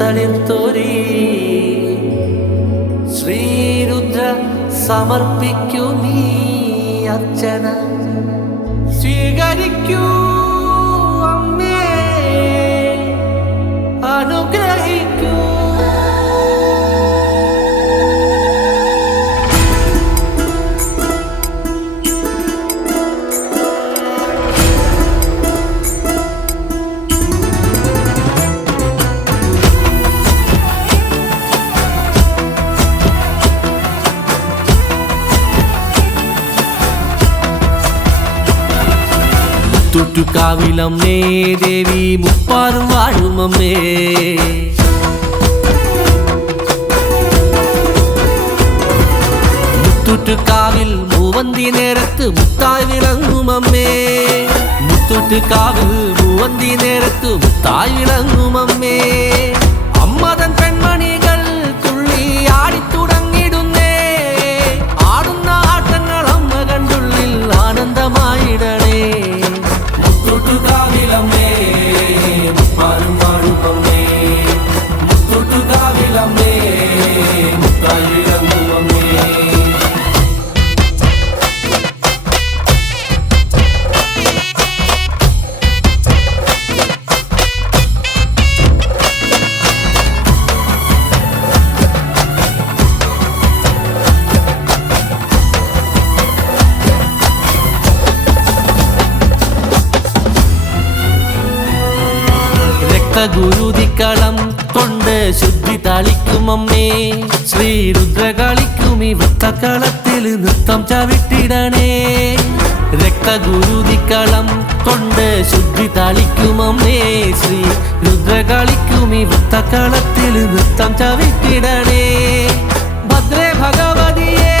തളിർത്തോരി. ശ്രീരുദ്ര സമർപ്പിക്കൂ നീ അർച്ചന. സ്വീകരിക്കൂ അമ്മേ. no creí. முத்தொட்டு காவிலம் நே தேவி முப்பாரும் வாழும் அம்மே. முத்துட்டு காவில் மூவந்தி நேரத்து முத்தாய் விளங்கும் அம்மே. முத்துட்டு காவில் மூவந்தி நேரத்து முத்தாய் விளங்கும் அம்மே. രക്തഗുരുതിക്കളം കൊണ്ട് ശുദ്ധി തളിക്കുമമ്മേ. ശ്രീരുദ്ര കളിക്കും ഈ വൃത്തക്കളത്തിൽ നൃത്തം ചവിട്ടിടണേ. രക്തഗുരുതിക്കളം കൊണ്ട് ശുദ്ധി തളിക്കുമമ്മേ. ശ്രീ രുദ്ര കളിക്കും ഈ വൃത്തക്കളത്തിൽ നൃത്തം ചവിട്ടിടണേ. ഭദ്രേ ഭഗവതിയേ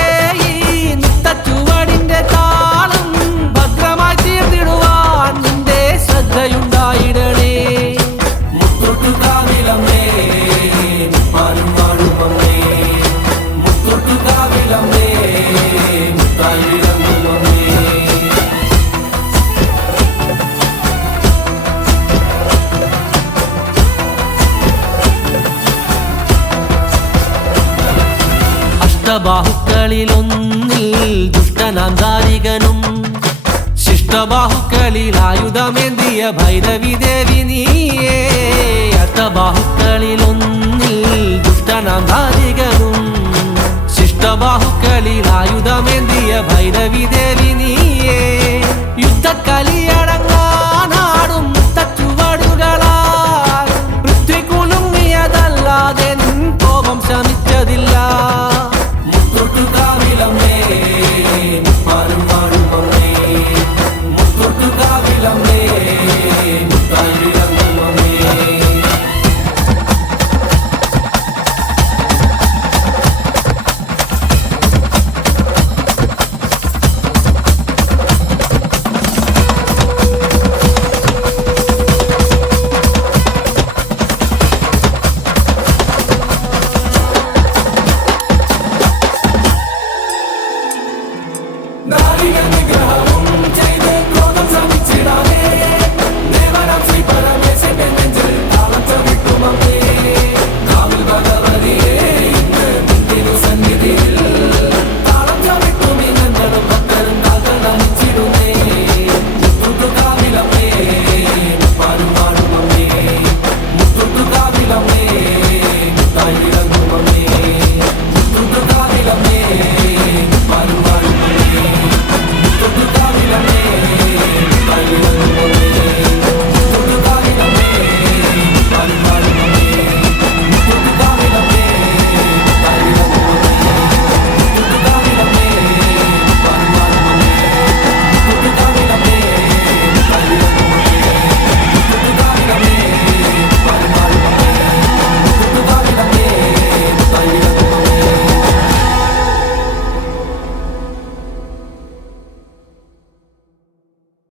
അഷ്ടബാഹുക്കളിലൊന്നിൽ ദുഷ്ടനാം ദാരികനും ശിഷ്ടബാഹുക്കളിൽ ആയുധമേന്തിയ ഭൈരവി ദേവി നീയേ. അഷ്ടബാഹുക്കളിലൊന്നിൽ ദുഷ്ടനാം ദാരികനും ശിഷ്ടബാഹുക്കളിൽ ആയുധമേന്തിയ ഭൈരവി ദേവി നീയേ